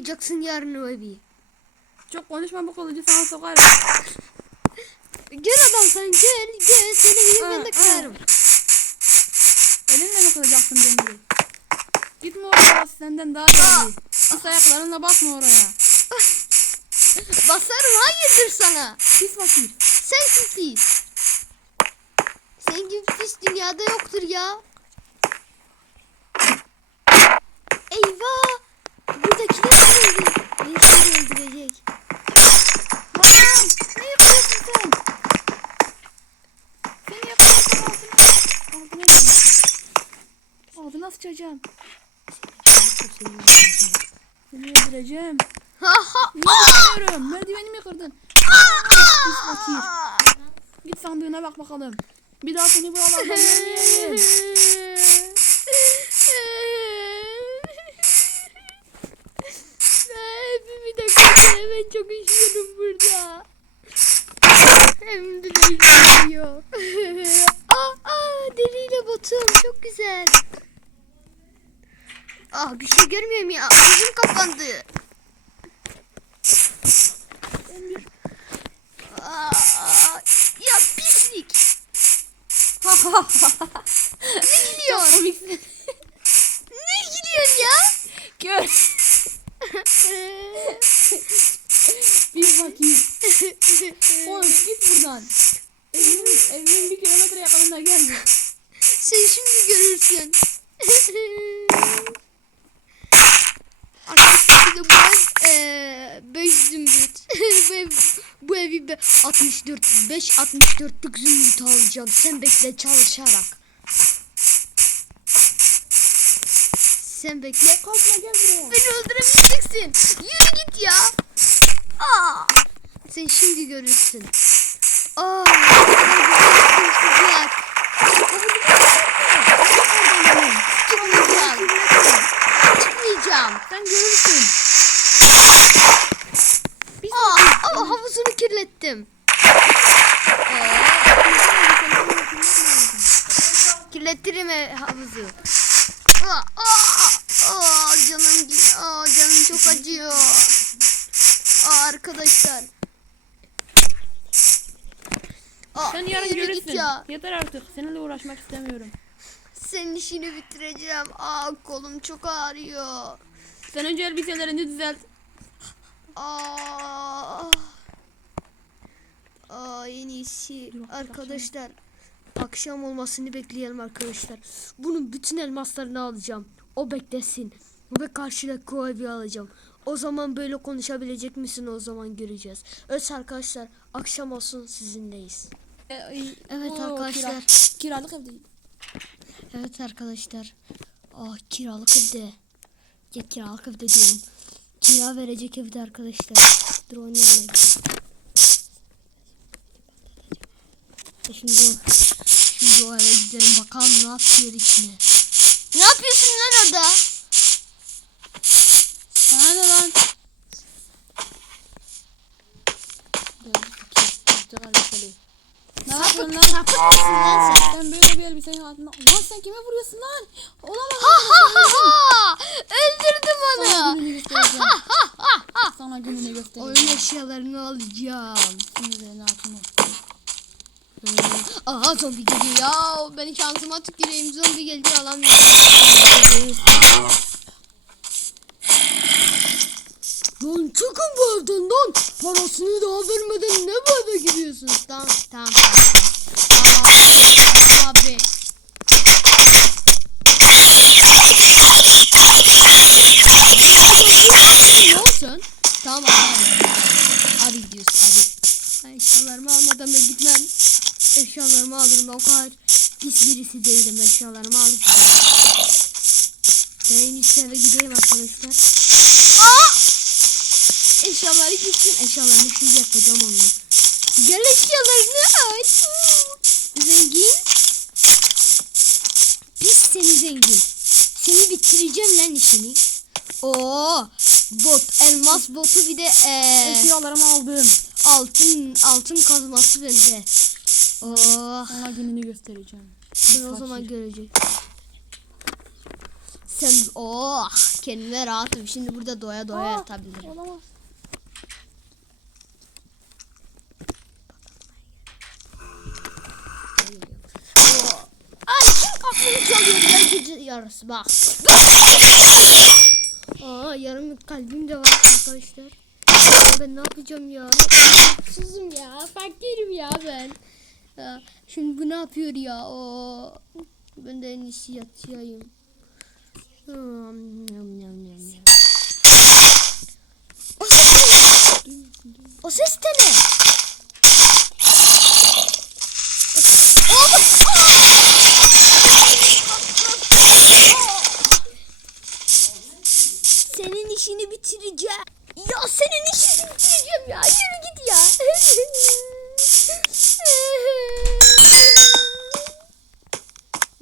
alamayacaksın yarın o evi. Çok konuşma bu kılıcı sana sokarım. Gel adam sen gel gel seni ha. kırarım. Elinle mi kıracaksın demiri? Gitme oraya senden daha değerli. Pis ayaklarınla basma oraya. Basarım hayırdır sana. Pis fakir. Sensin pis. Sen gibi pis dünyada yoktur ya. Buradakiler öldü. Beni öldürecek. Lan! Ne yapıyorsun sen? Seni yapıyorsun ağzına. Ağzına sıçacağım. Ağzına sıçacağım. Seni öldüreceğim. Öldürüyorum? Merdivenimi kırdın. Pis fakir. Git sandığına bak bakalım. Bir daha seni buralardan görmeyeyim. Hepimi de koydu. Ben çok üşüyorum burada. Hem de üşüyor. aa, aa, deriyle botum. Çok güzel. Ah bir şey görmüyorum ya. Gözüm kapandı. Aa, ya pislik. ne gidiyor? Komiksin. Ne gidiyorsun ya? Gör. Bir fakir. Oğlum git buradan. Evimin, evimin bir kilometre yakınına gelme. Sen şimdi görürsün. Arkadaşlar bu ev eee 5 zümrüt. bu, ev, bu evi be 64 5 64'lük zümrüt alacağım. Sen bekle çalışarak. Sen bekle. Kalkma gel buraya. Beni öldüremeyeceksin. Yürü git ya. Aa, sen şimdi görürsün. Aa, sıcak. Çıkmayacağım. Çıkmayacağım. Sen görürsün. Aa, ama havuzunu kirlettim. Kirletirim e, havuzu. Aa, aa, aa, canım, aa, canım çok acıyor. Arkadaşlar. Aa, Sen yarın görürsün. ya. Yeter artık. Seninle uğraşmak istemiyorum. Senin işini bitireceğim. Aa, kolum çok ağrıyor. Sen önce elbiselerini düzelt. Aa. Aa en iyisi arkadaşlar. Akşam olmasını bekleyelim arkadaşlar. Bunun bütün elmaslarını alacağım. O beklesin. Ve karşıdaki o evi alacağım. O zaman böyle konuşabilecek misin o zaman göreceğiz. Evet arkadaşlar akşam olsun sizinleyiz. Evet Oo, arkadaşlar. kira- kiralık ev değil. Evet arkadaşlar. Ah kiralık evde. Ya kiralık evde diyorum. Kira verecek evde arkadaşlar. Dur oynayalım. Ya Şimdi o, şimdi o eve gidelim bakalım ne yapıyor içine. Ne yapıyorsun lan orada? Sana ne lan? Ne yapıyorsun lan? Sen? Sen böyle bir elbisenin altında... Lan sen kime vuruyorsun lan? Olamaz. Ha ha ha ha! Öldürdüm Sana onu. gününü göstereceğim. Sana gününü göstereceğim. Oyun eşyalarını alacağım. Sinirlerini açma. Aha zombi geliyor ya. Ben şansıma tüküreyim. Zombi geldi alamıyorum. Lan çıkın bu evden lan. Parasını daha vermeden ne bu eve giriyorsunuz? Tamam tamam abi. Ne olsun? Tamam abi. Abi gidiyoruz abi. Eşyalarımı almadan ben gitmem. Eşyalarımı alırım o kadar birisi değilim. Eşyalarımı alıp giderim. Ben en iyisi eve gideyim arkadaşlar. Aa! Eşyaları gitsin. Eşyalarını şimdi yapacağım onu. Gel eşyalarını aç. Zengin. Pis seni zengin. Seni bitireceğim lan işini. Oo, bot, elmas botu bir de eee Eşyalarımı aldım. altın altın kazması bende. Oh, Sana gününü göstereceğim. ben o zaman görecek. Sen oh kendime rahatım. Şimdi burada doya doya Aa, yatabilirim. Olamaz. Oh. Ay aklımı çalıyor ya gece yarısı bak. Aa yarım kalbim de var arkadaşlar. Ben ne yapacağım ya? Mutsuzum ya. Fakirim ya ben. Ya, şimdi bu ne yapıyor ya? O ben de en iyisi yatayım. O ses ne? O ses de ne? Senin işini bitireceğim. Ya senin işini bitireceğim ya. Yürü git ya.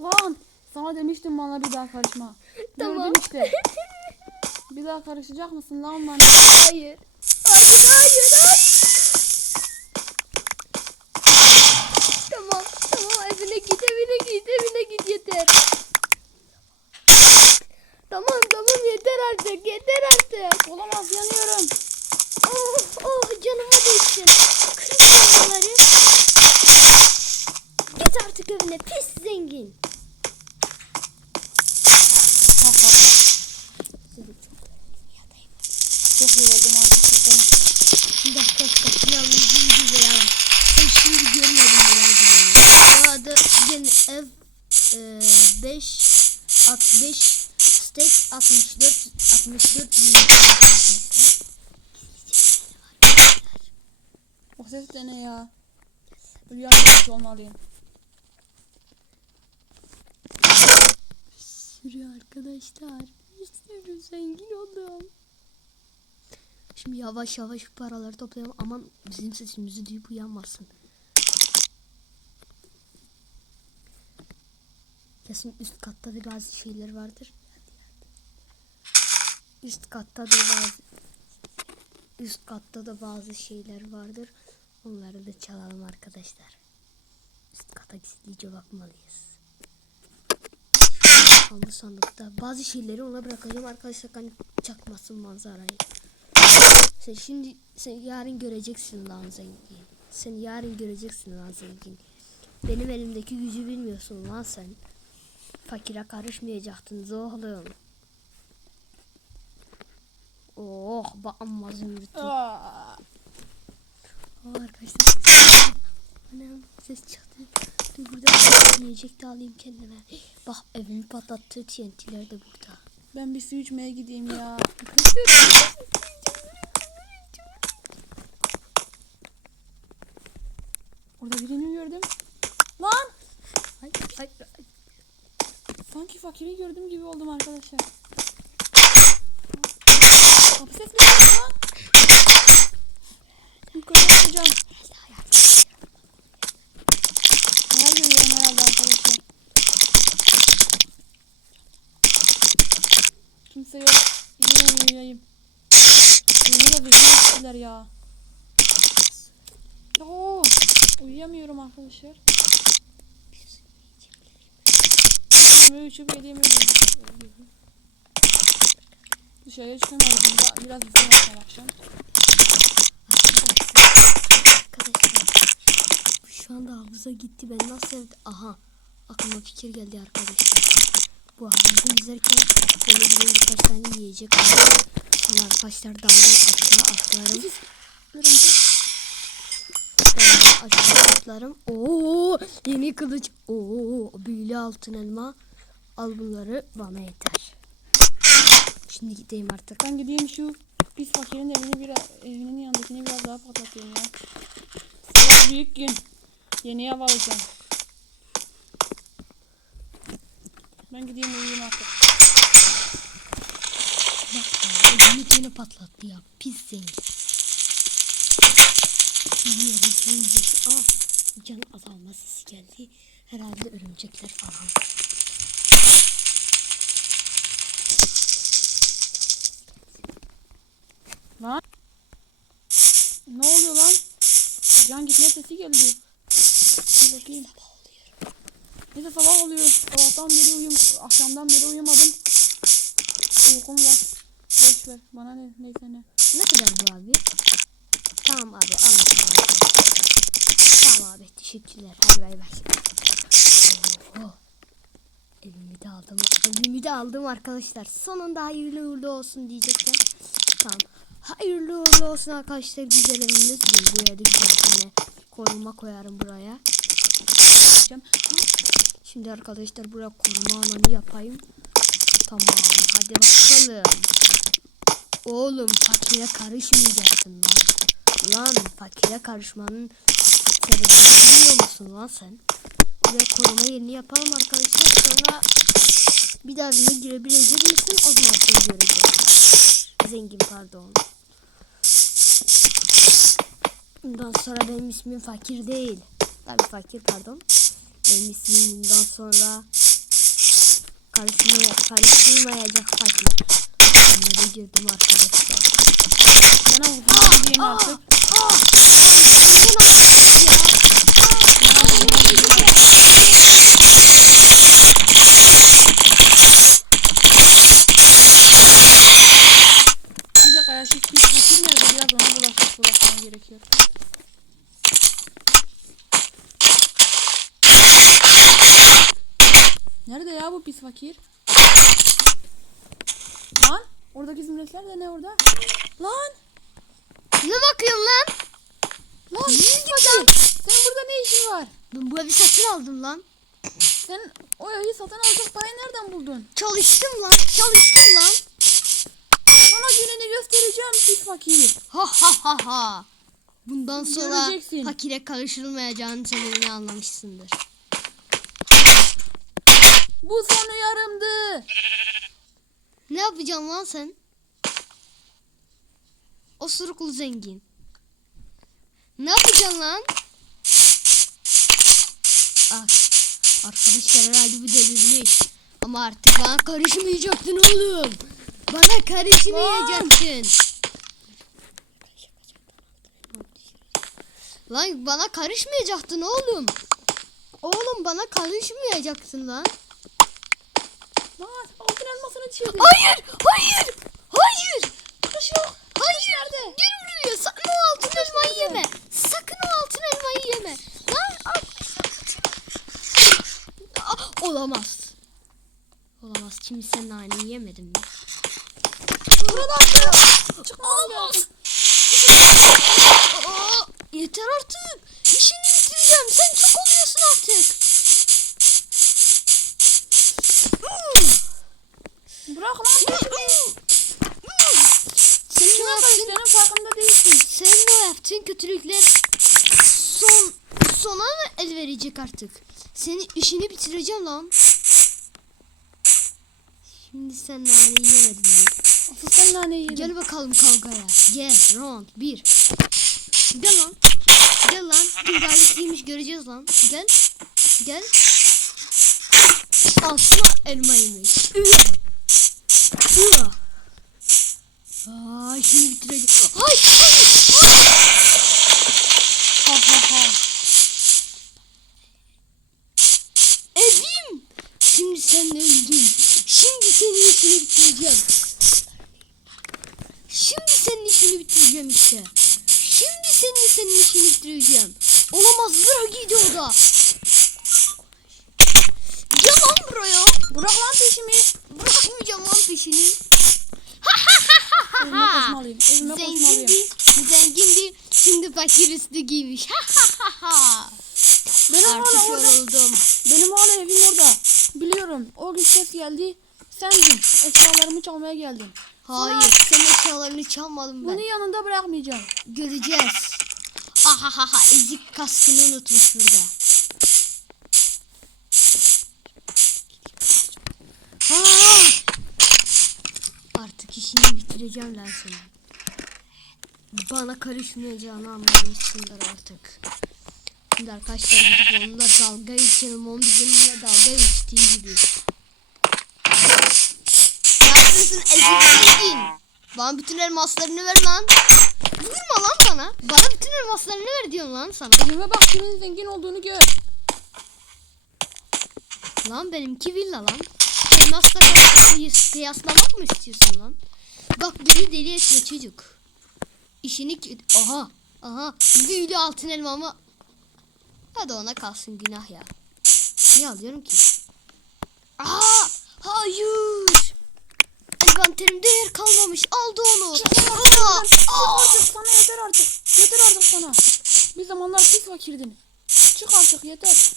Lan sana demiştim bana bir daha karışma. Tamam. Gördün işte. Bir daha karışacak mısın lan lan? hayır. Hayır, hayır, hayır. Tamam, tamam evine git, evine git, evine git yeter. Tamam, tamam yeter artık, yeter artık. Olamaz yanıyorum. Oh, oh canıma değsin. Kırık canlıları. Git artık evine pis zengin. Ha ha ha. Çok yoruldum artık şakayım. Şimdi arkadaşlar yalnızım güzel Ben şimdi görmedim Bilal Gülen'i. Bu arada yine ev 5 65 steak 64 64 bin arkadaşlar. O ses de ne ya? Rüya gibi olmalıyım. sürü arkadaşlar. Bir sürü zengin oldum. Şimdi yavaş yavaş paraları toplayalım. Aman bizim sesimizi duyup uyanmasın. Kesin üst katta da bazı şeyler vardır. Üst katta da bazı üst katta da bazı şeyler vardır. Onları da çalalım arkadaşlar. Üst kata gizlice bakmalıyız. Aldı sandıkta. Bazı şeyleri ona bırakacağım arkadaşlar hani çakmasın manzarayı. Sen şimdi sen yarın göreceksin lan zengin. Sen yarın göreceksin lan zengin. Benim elimdeki gücü bilmiyorsun lan sen. Fakire karışmayacaktın oğlum. Oh bak amma zümrütüm. Aa, arkadaşlar ses çıktı. Anam ses çıktı. Dur burada yiyecek de alayım kendime. Bak evimi patlattığı TNT'ler de burada. ben bir su içmeye gideyim ya. Orada birini gördüm. Lan! Ay, ay, ay. Sanki fakiri gördüm gibi oldum arkadaşlar. Kapı ses geliyor lan. Yukarı çıkacağım. Hayal görüyorum herhalde arkadaşlar. Kimse yok. Yine uyuyayım. Uyumu da içtiler ya. Oo, uyuyamıyorum arkadaşlar. Yemeği uçup yediyemiyorum. Dışarıya çıkamıyorum. Daha Biraz izin akşam. Arkadaşlar. Şu anda havuza gitti. Ben nasıl evde aha. Aklıma fikir geldi arkadaşlar. Bu havuzu yüzerken böyle bir birkaç tane yiyecek sonra arkadaşlar daldan aşağı atlarım. Örümcek. aşağı atlarım. Ooo yeni kılıç. Ooo büyülü altın elma. Al bunları bana yeter. Şimdi gideyim artık. Ben gideyim şu pis fakirin evini biraz evinin yanındakini biraz daha patlatayım ya. Sabah büyük gün. Yeni ev alacağım. Ben gideyim uyuyayım artık. Bak ya elimi gene patlattı ya pis. Şimdi yarın yiyecek. Aa can azalma sesi geldi. Herhalde örümcekler falan. Sesi geldi. Bir bakayım. Neyse sabah oluyor. Sabahtan beri uyum, akşamdan beri uyumadım. uykum var. Boş ver. Bana ne neyse ne. Ne kadar bu abi? Tamam abi alın tamam. Abi teşekkürler. Hadi bay bay. Oo. Evimi de aldım. Evimi de aldım arkadaşlar. Sonunda hayırlı uğurlu olsun diyecektim. Tamam. Hayırlı uğurlu olsun arkadaşlar. Güzel evimiz. Buraya da güzel koruma koyarım buraya. Şimdi arkadaşlar buraya koruma alanı yapayım. Tamam hadi bakalım. Oğlum fakire karışmayacaksın lan. Lan fakire karışmanın sebebini biliyor musun lan sen? Buraya koruma yerini yapalım arkadaşlar. Sonra bir daha evine girebilecek misin? O zaman seni göreceğiz. Zengin pardon. Bundan sonra benim ismim fakir değil. Tabii fakir pardon. Benim ismim bundan sonra karışmaya, karıştırmayacak fakir. Onlara girdim arkadaşlar. Bana vurdun. Diyen artık. Aa! Aa! Neden artık ya? Bir dakika ya şu pis fakir nerede? Biraz ona bulaşık bulaşmam gerekiyor. Nerede ya bu pis fakir? Lan oradaki zümrütler de ne orada? Lan Ne bakıyorsun lan? lan pis fakir. Senin burada ne işin var? Ben bu evi satın aldım lan. Sen o evi satın alacak parayı nereden buldun? Çalıştım lan. Çalıştım lan. Sana gününü göstereceğim pis fakir. Ha ha ha ha. Bundan sonra Göreceksin. fakire karışılmayacağını sen anlamışsındır. Bu son uyarımdı. Ne yapacaksın lan sen? Osuruklu zengin. Ne yapacaksın lan? Ah, arkadaşlar herhalde bu delirmiş. Ama artık bana karışmayacaktın oğlum. Bana karışmayacaktın. Lan bana karışmayacaktın oğlum. Oğlum bana karışmayacaksın lan. Lan çiğdin. Hayır, hayır, hayır. Yok. Hayır. Nerede? Gel buraya. Sakın o altın elmayı yeme. Sakın o altın elmayı yeme. Lan al. Ah, Olamaz. Olamaz. Şimdi sen naneyi yemedin mi? Buradan verecek artık? Senin işini bitireceğim lan. Şimdi sen naneyi yemedin? Asıl sen naneyi yedin. Gel bakalım kavgaya. Gel round 1. Gel lan. Gel lan. Kim galipliymiş göreceğiz lan. Gel. Gel. Elmaymış. Üra. Şimdi fakir üstü giymiş. Benim hala Artık orada. yoruldum. Benim hala evim orada. Biliyorum. O gün ses geldi. Sendin. Eşyalarımı çalmaya geldin. Hayır senin eşyalarını çalmadım ben. Bunu yanında bırakmayacağım. Göreceğiz. Ahahaha ezik kaskını unutmuş burada. Ha! Artık işini bitireceğim lan senin. Bana karışmayacağını anlamışsındır artık. Şimdi arkadaşlar gidip onunla dalga geçelim. Onun bizimle dalga geçtiği gibi. Ne yapıyorsun? Bana bütün elmaslarını ver lan. Vurma lan bana. Bana bütün elmaslarını ver diyorsun lan sana. Evime bak kimin zengin olduğunu gör. Lan benimki villa lan. elmasla kıyas- kıyaslamak mı istiyorsun lan? Bak beni deli etme çocuk. İşini kö- aha aha büyülü altın elmamı hadi ona kalsın günah ya. Niye alıyorum ki? Aa hayır. Envanterimde yer kalmamış. Aldı onu. Aa. Artık sana yeter artık. Yeter artık sana. Bir zamanlar pis fakirdin. Çık artık yeter.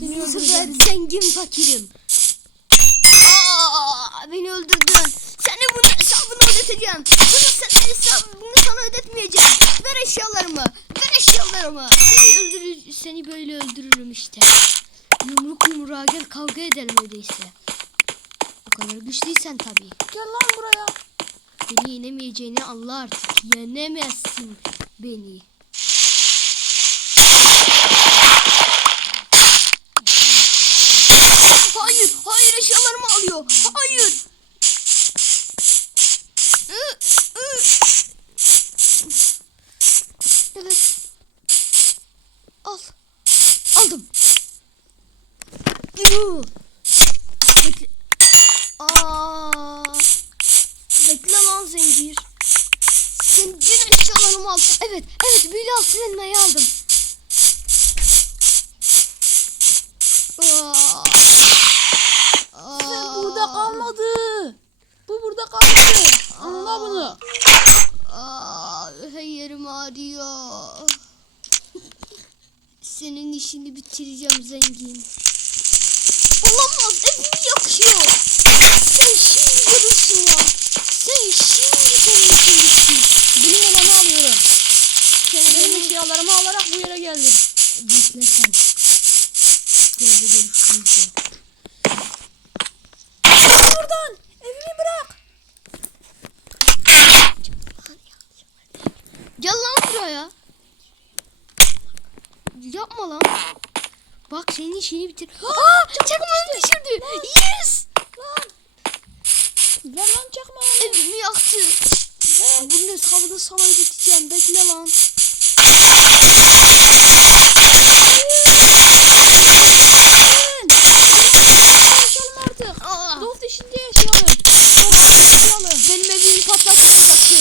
Seni öldüreceğim. zengin fakirim. Aa, beni öldürdün. Sana bunun hesabını ödeteceğim. Bunu sana hesabı, bunu sana ödetmeyeceğim. Ver eşyalarımı. Ver eşyalarımı. Seni öldürür, seni böyle öldürürüm işte. Yumruk yumruğa gel kavga edelim öyleyse. O kadar güçlüysen tabii. Gel lan buraya. Beni yenemeyeceğini anla artık. Yenemezsin beni. Hayır, hayır eşyalarımı alıyor. Hayır. Yuh. Bekle. Aa. Bekle lan zincir. Zincir eşyalarımı al. Evet, evet büyülü altın elmayı aldım. Aa. Sen burada kalmadı. Bu burada kalmadı. Anla bunu. Aa, her yerim ağrıyor. Senin işini bitireceğim zengin. Olamaz evimi yakıyor. Sen şimdi görürsün ya. Sen şimdi senin işin bitti. Benim olanı alıyorum. Benim eşyalarımı alarak bu yere geldim. Bekle sen. Böyle görüşürüz ya. Buradan. Evimi bırak. Gel lan buraya. Yapma lan. Bak senin işini bitir. Aa, çakmağını düşürdü. Yes. Lan. Ver lan çakmağını. Evimi yaktı. Bunun hesabını sana ödeteceğim. Bekle lan. Yaşayalım artık. Aa, Dost içinde yaşayalım. Dost içinde yaşayalım. benim evimi patlatmayacaksın.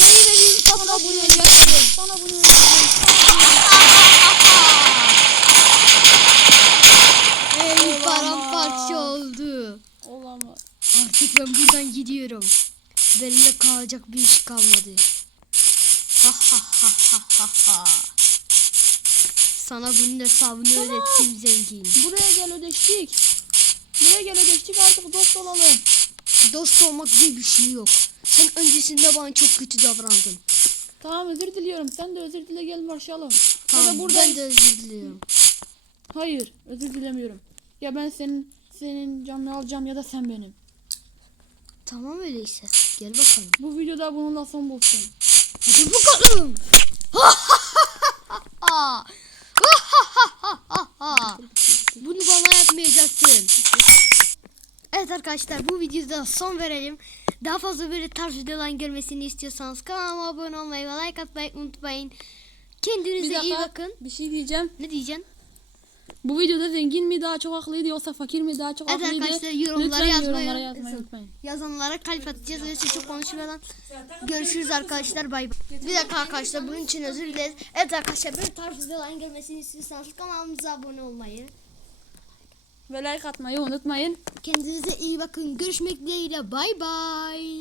Benim evimi patlatmayacaksın. Sana bunu öğreteceğim. Ev paramparça oldu. Olamaz. Artık ben buradan gidiyorum. Benimle kalacak bir iş kalmadı. Ha ha ha ha ha ha. Sana bunun hesabını Tamam. öğrettim zengin. Buraya gel ödeştik. Buraya gel ödeştik artık dost olalım. Dost olmak diye bir şey yok. Sen öncesinde bana çok kötü davrandın. Tamam özür diliyorum. Sen de özür dile gel barışalım. ya Tamam da buradan... ben de özür diliyorum. Hayır özür dilemiyorum. Ya ben senin senin canını alacağım ya da sen benim. Tamam öyleyse. Gel bakalım. Bu videoda bununla son bulsun. Hadi bakalım. Bunu bana yapmayacaksın. Evet arkadaşlar bu videoda son verelim. Daha fazla böyle tarz videoların görmesini istiyorsanız kanalıma abone olmayı ve like atmayı unutmayın. Kendinize iyi bakın. bir şey diyeceğim. Ne diyeceksin? Bu videoda zengin mi daha çok haklıydı yoksa fakir mi daha çok Evet haklıydı? arkadaşlar, yorumlara Lütfen yazmayı yorumlara yazmayı unutmayın. Yazanlara kalp atacağız. Öyleyse çok konuşmadan görüşürüz arkadaşlar. Bay bay. Bir dakika arkadaşlar bunun için özür dileriz. Evet arkadaşlar böyle tarz videoların gelmesini istiyorsanız kanalımıza abone olmayı. Ve like atmayı unutmayın. Kendinize iyi bakın. Görüşmek dileğiyle. Bay bay.